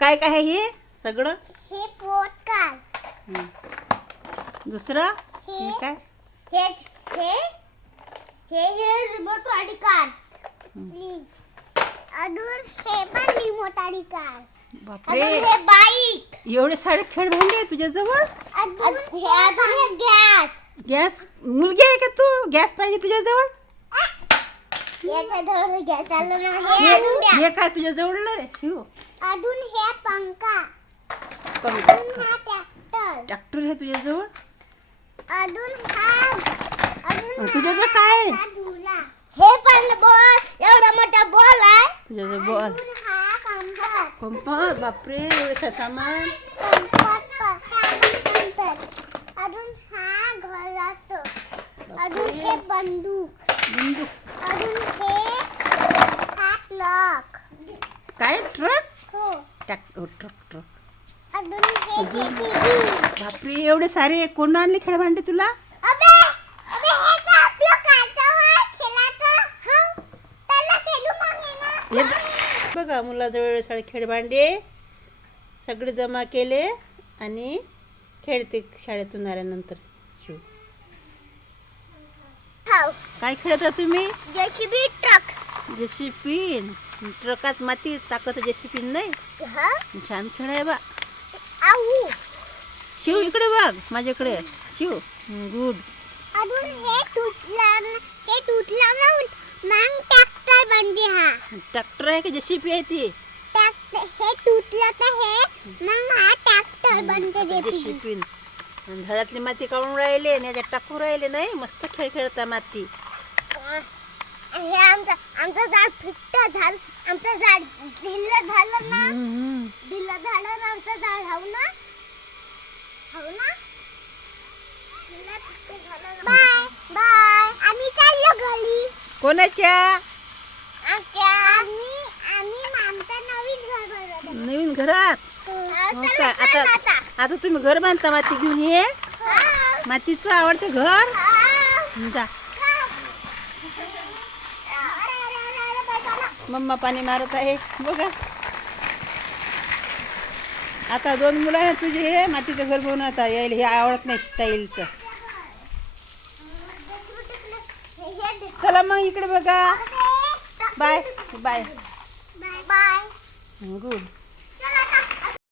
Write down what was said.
काय काय आहे हे सगळं? हे पोटकार. दुसरं हे काय? हे हे हे हे रिमोट वाली कार. अजून हे पण रिमोट वाली कार. बापरे, अजून हे बाईक. एवढे सारे खेळ भांडे आहे तुझ्याजवळ? अजून हे गॅस. गॅस मुलगी आहे का तू? गॅस पाहिजे तुझ्याजवळ? याच्या जवळ गॅस आलो ना. हे अजून द्या. हे काय तुझ्याजवळ रे शिव? अजून हे पंखा. पंखा. अजून हा ट्रॅक्टर. ट्रॅक्टर आहे तुझ्याजवळ? अजून तुझ्याजवळ काय आहे? हा झुला. हे पण बॉल. एवढा मोठा बॉल आहे. तुझ्याजवळ बॉल. अजून हा कंपास. कंपास. बापरे, एवढं सामान. अजून हा घरात. अजून हे बंदूक. अजून हे हा क्लॉक. काय ट्रक? हो. ट्रक. अजून हे जेसीबी. बापरे, एवढे सारे कोण आणले खेळ भांडे तुला? अबे अबे हे तर आपलं काचावर खेळाचं. हां त्याला खेळू मग हे बघा, मुलाजवळ एवढे सारे खेळ भांडे सगळे जमा केले आणि खेळते शाळेतून आल्यानंतर. शिव, काय खेळत होता तुम्ही? JCB truck. जेसीबी. ट्रकात माती टाकत जेसीबी नाही. हा छान खेळ आहे बा. आऊ. शिव इकडे बघ माझ्याकडे. शिव गुड. अजून हे तुटला ना मग ट्रॅक्टर बनते. हा ट्रॅक्टर आहे का जेसीबी आहे ती? हे तुटलं तर हे मग हा ट्रॅक्टर बनते. जेसीबी. झाडातली माती काढून राहिले आणि याच्यात टाकून राहिले. नाही, मस्त खेळ खेळता माती. हे आमचं झाड फिट्ट झालं. आमचं झाड ढिल्लं झालं ना. ढिल्लं झालं ना आमचं झाड. हो ना. Bye bye. आम्ही चाललो घरी. कोणाच्या? आम्ही आमचं नवीन घर बनवतो. नवीन घरात? हो का? आता तुम्ही घर बांधता माती घेऊन? ये मातीचं आवडते घर. जा. मम्मा पाणी मारत आहे बघा. आता 2 मुलं आहेत तुझे. हे मातीचं घर बनवता यायला हे आवडत नाही स्टाईलचं. चला मग इकडे बघा. Bye bye. बाय. गुड.